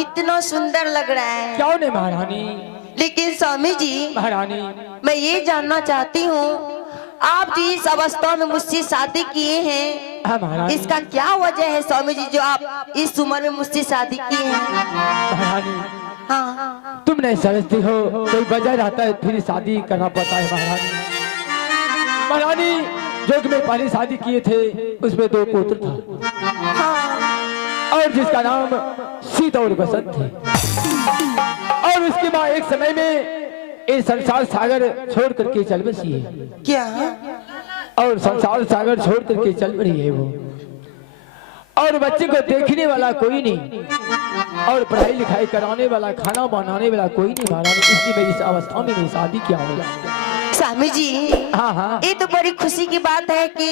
कितना सुंदर लग रहा है। क्यों नहीं महारानी? लेकिन स्वामी जी महारानी मैं ये जानना चाहती हूँ, आप जो इस अवस्था में मुझसे शादी किए हैं, हाँ महारानी। इसका क्या वजह है स्वामी जी जो आप इस उम्र में मुझसे शादी किए हैं? महारानी हाँ तुम नहीं समझती हो, कोई वजह रहता है फिर शादी करना पड़ता है महारानी। महारानी जो कि मैं पहले शादी किए थे उसमें 2 पुत्र था हाँ और जिसका नाम सीता और बसंत थे। और उसके बाद एक समय में ये संसार सागर छोड़ करके चल बसी है। क्या? और संसार सागर छोड़ करके चल रही है वो, और बच्चे को देखने वाला कोई नहीं, और पढ़ाई लिखाई कराने वाला, खाना बनाने वाला कोई नहीं महारानी। इसलिए मैं इस अवस्था में शादी किया हूँ। स्वामी जी हाँ हाँ ये तो बड़ी खुशी की बात है कि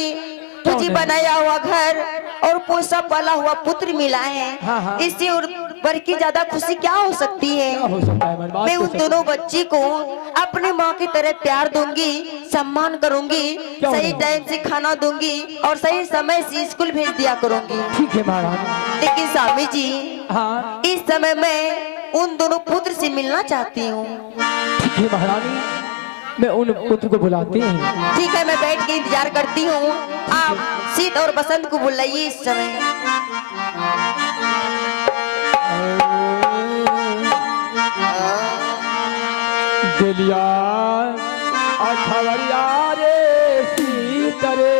तुझे बनाया हुआ घर और पोसा पाला हुआ पुत्र मिला है। हाँ, हाँ। इससे और बढ़ की ज्यादा खुशी क्या हो सकती है? क्या हो सकता है? मैं उन दोनों बच्चे को अपने माँ की तरह प्यार दूंगी, सम्मान करूंगी, सही टाइम से खाना दूंगी और सही समय से स्कूल भेज दिया करूंगी। ठीक है महारानी। लेकिन स्वामी जी हाँ इस समय मैं उन दोनों पुत्र से मिलना चाहती हूँ। ठीक है महारानी, मैं उन पुत्र को बुलाती हूँ। ठीक है, मैं बैठ के इंतजार करती हूँ। आप सीत और बसंत को बुलाइए इस समय। दिलिया अठवरिया रे सीत रे,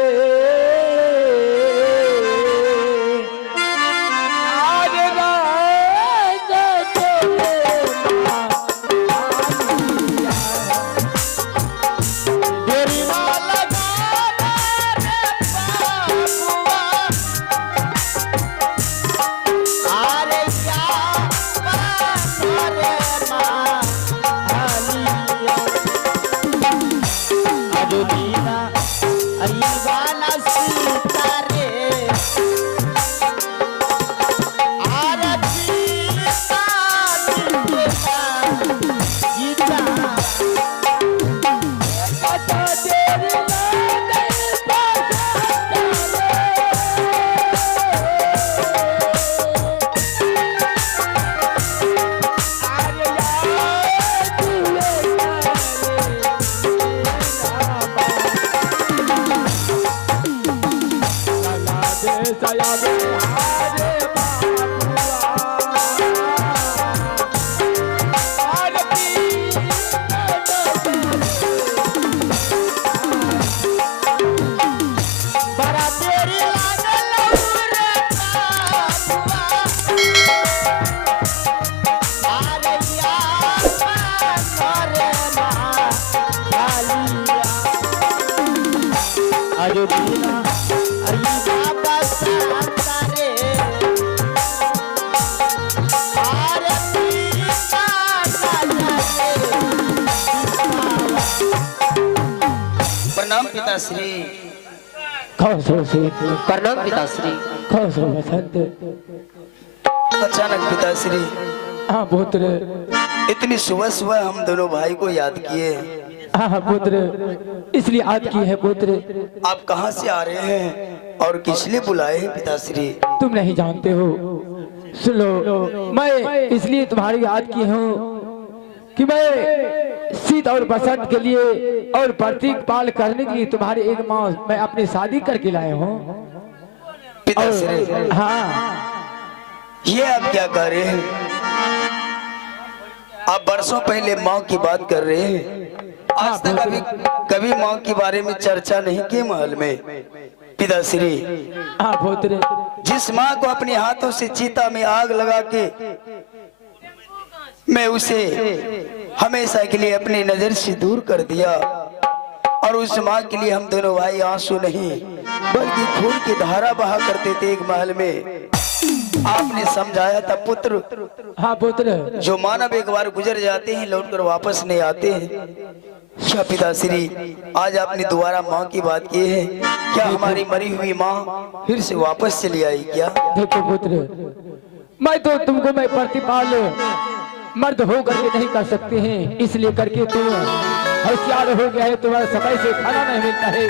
पिताश्री। प्रणाम पिताश्री। बसंत। अचानक पिताश्री। हाँ पुत्र। इतनी सुबह सुबह हम दोनों भाई को याद किए। हाँ पुत्र, इसलिए याद किए है पुत्र। आप कहाँ से आ रहे हैं और किस लिए बुलाए हैं पिताश्री? तुम नहीं जानते हो, सुनो। मैं इसलिए तुम्हारी याद की हूँ कि मैं सीत और बसंत के लिए और प्रतीक पाल करने के लिए तुम्हारी एक माँ मैं अपनी शादी करके लाए हूँ पिताश्री। हाँ ये आप क्या कर रहे हैं? आप बरसों पहले माँ की बात कर रहे हैं। आज तक कभी माँ के बारे में चर्चा नहीं की महल में पिताश्री। हाँ पुत्र। जिस माँ को अपने हाथों से चीता में आग लगा के मैं उसे हमेशा के लिए अपनी नजर से दूर कर दिया, और उस माँ के लिए हम दोनों भाई आंसू नहीं बल्कि खून की धारा बहा करते थे एक महल में। आपने समझाया था पुत्र। हाँ पुत्र। जो मानव एक बार गुजर जाते हैं लौटकर वापस नहीं आते हैं। क्या पिताश्री आज आपने दोबारा माँ की बात की है? क्या हमारी मरी हुई माँ फिर से वापस चली आई क्या? देखो पुत्र, मैं तो तुमको मैं प्रतिपाल मर्द हो करके नहीं कर सकते हैं, इसलिए करके तुम होशियार हो गया है। तुम्हारा समय से खाना नहीं मिलता है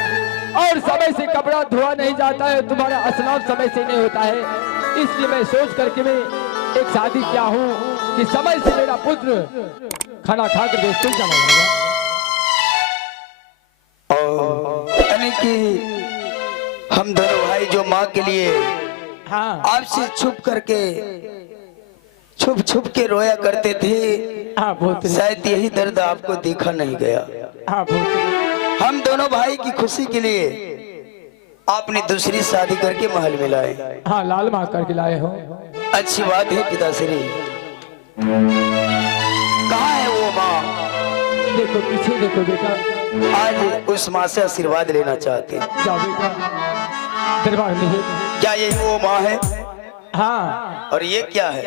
और समय से कपड़ा धोआ नहीं जाता है, तुम्हारा स्नान समय से नहीं होता है। इसलिए मैं सोच करके मैं एक शादी क्या हूँ कि समय से मेरा पुत्र खाना खाकर के स्कूल चला जाएगा। यानी कि हम दोनों भाई जो माँ के लिए हाँ आपसे छुप छुप के रोया करते थे, हाँ भोतरी, शायद यही दर्द आपको देखा नहीं गया। हाँ भोतरी, हम दोनों भाई की खुशी के लिए आपने दूसरी शादी करके महल में लाए। हाँ लाल माँ करके लाए हो। अच्छी बात है पिताश्री। कहाँ है वो माँ? देखो पीछे देखो बेटा। आज उस माँ से आशीर्वाद लेना चाहते हैं। जाओ बेटा दरबार में है। क्या ये वो माँ है? हाँ और ये क्या है?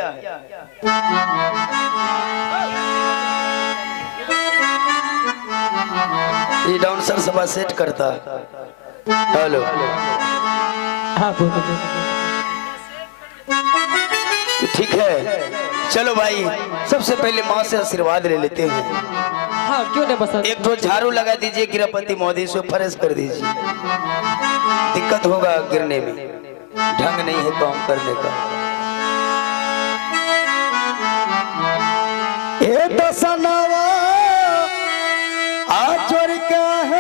ये डांसर सभा सेट करता है। हेलो हाँ भोतरी, ठीक है, चलो भाई सबसे पहले माँ से आशीर्वाद ले लेते हैं। हाँ क्यों नहीं बस। एक तो झाड़ू लगा दीजिए गिरपति मोदी से फर्ज कर दीजिए, दिक्कत होगा गिरने में, ढंग नहीं है काम करने का। ए दसनवा आचर का है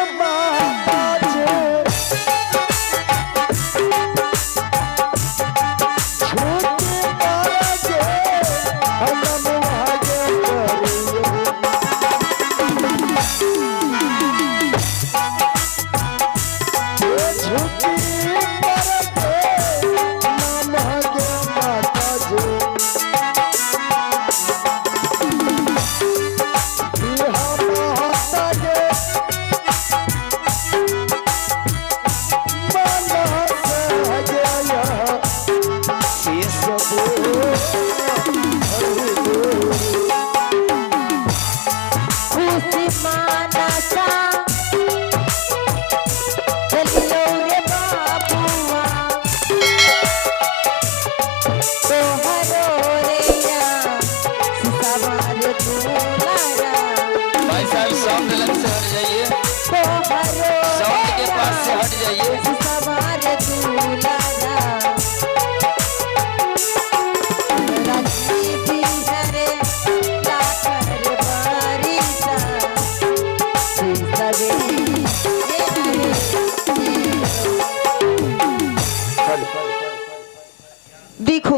देखो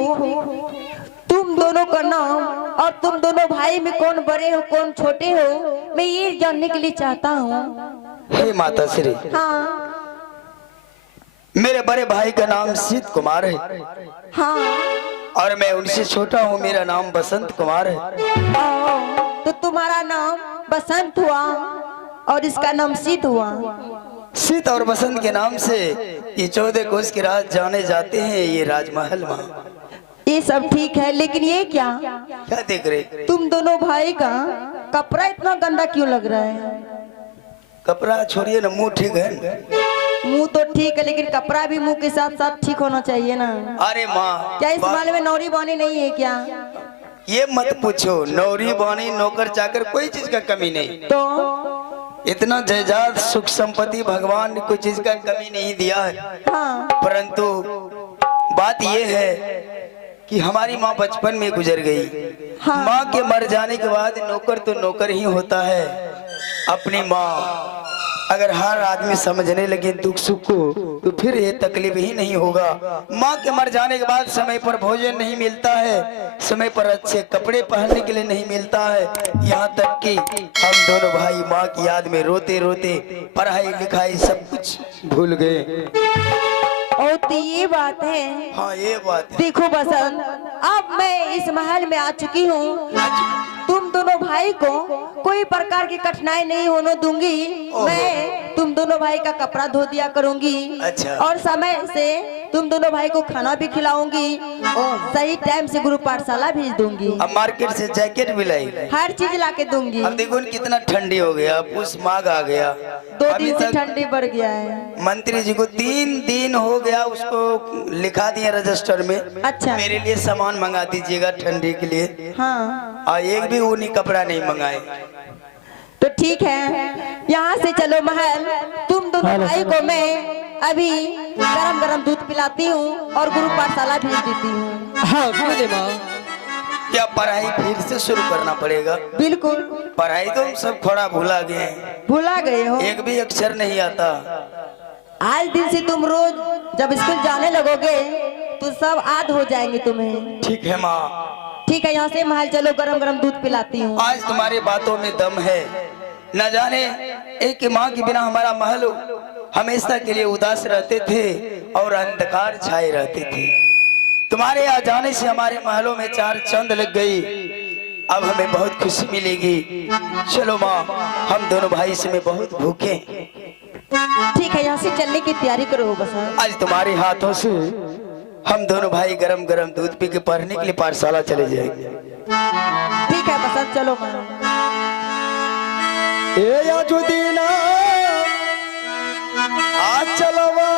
तुम दोनों का नाम और तुम दोनों भाई में कौन बड़े हो कौन छोटे हो, मैं ये जानने के लिए चाहता हूँ। हे माता श्री, हाँ मेरे बड़े भाई का नाम शीत कुमार है हाँ। और मैं उनसे छोटा हूँ, मेरा नाम बसंत कुमार है। तो तुम्हारा नाम बसंत हुआ और इसका नाम शीत हुआ। शीत और बसंत के नाम से ये 14 कोस के राज जाने जाते हैं, ये राजमहल माँ। ये सब ठीक है, लेकिन ये क्या देख रहे? तुम दोनों भाई का कपड़ा इतना गंदा क्यों लग रहा है? कपड़ा छोड़िए ना, मुंह ठीक है। मुंह तो ठीक है, लेकिन कपड़ा भी मुंह के साथ साथ ठीक होना चाहिए ना। अरे माँ, क्या इस माल में नौरी बानी नहीं है क्या? ये मत पूछो, नौरी बानी नौकर चाकर कोई चीज का कमी नहीं। तो इतना जायदाद सुख संपत्ति भगवान ने कोई चीज का कमी नहीं दिया है। हाँ। परंतु बात ये है कि हमारी माँ बचपन में गुजर गई। हाँ। माँ के मर जाने के बाद नौकर तो नौकर ही होता है। अपनी माँ अगर हर आदमी समझने लगे दुख सुख को, तो फिर ये तकलीफ ही नहीं होगा। माँ के मर जाने के बाद समय पर भोजन नहीं मिलता है, समय पर अच्छे कपड़े पहनने के लिए नहीं मिलता है। यहाँ तक कि हम दोनों भाई माँ की याद में रोते रोते पढ़ाई लिखाई सब कुछ भूल गए। और तो ये बात है। हाँ ये बात है। देखो बसंत, अब मैं इस महल में आ चुकी हूँ। तुम दोनों भाई को कोई प्रकार की कठिनाई नहीं होने दूंगी। मैं तुम दोनों भाई का कपड़ा धो दिया करूंगी। अच्छा। और समय से तुम दोनों भाई को खाना भी खिलाऊंगी और सही टाइम से गुरु पाठशाला भेज दूंगी। अब मार्केट से जैकेट भी लाई, हर चीज ला के दूंगी। अब देखो कितना ठंडी हो गया, पुष माघ आ गया, 2 दिन से ठंडी बढ़ गया है। मंत्री जी को 3 दिन हो गया, उसको लिखा दिया रजिस्टर में। अच्छा। मेरे लिए सामान मंगा दीजिएगा ठंडी के लिए। हाँ। और एक भी ऊनी कपड़ा नहीं मंगाए। तो ठीक है, यहाँ से चलो महल। तुम दोनों भाई को मैं अभी गरम गरम दूध पिलाती हूँ और गुरु पाठशाला भेज देती हूँ। हाँ क्यों नहीं माँ। या पढ़ाई फिर से शुरू करना पड़ेगा? बिल्कुल। पढ़ाई तो हम सब थोड़ा भुला गए हैं, भुला गए हो? एक भी अक्षर नहीं आता। आज दिन से तुम रोज जब स्कूल जाने लगोगे तो सब याद हो जाएंगे तुम्हें। ठीक है माँ। ठीक है, यहाँ से महल चलो, गरम गरम दूध पिलाती हूँ। आज तुम्हारी बातों में दम है। न जाने एक माँ के बिना हमारा महल हमेशा के लिए उदास रहते थे और अंधकार छाए रहते थे। तुम्हारे आ जाने से हमारे महलों में चार चांद लग गई। अब हमें बहुत खुशी मिलेगी। चलो माँ, हम दोनों भाई इसमें बहुत भूखे। ठीक है, यहाँ से चलने की तैयारी करो बस। आज तुम्हारे हाथों से हम दोनों भाई गरम गरम दूध पी के पढ़ने के लिए पाठशाला चले जाएंगे। ठीक है बस, चलो माँ। ए याजुदीना आज चलवा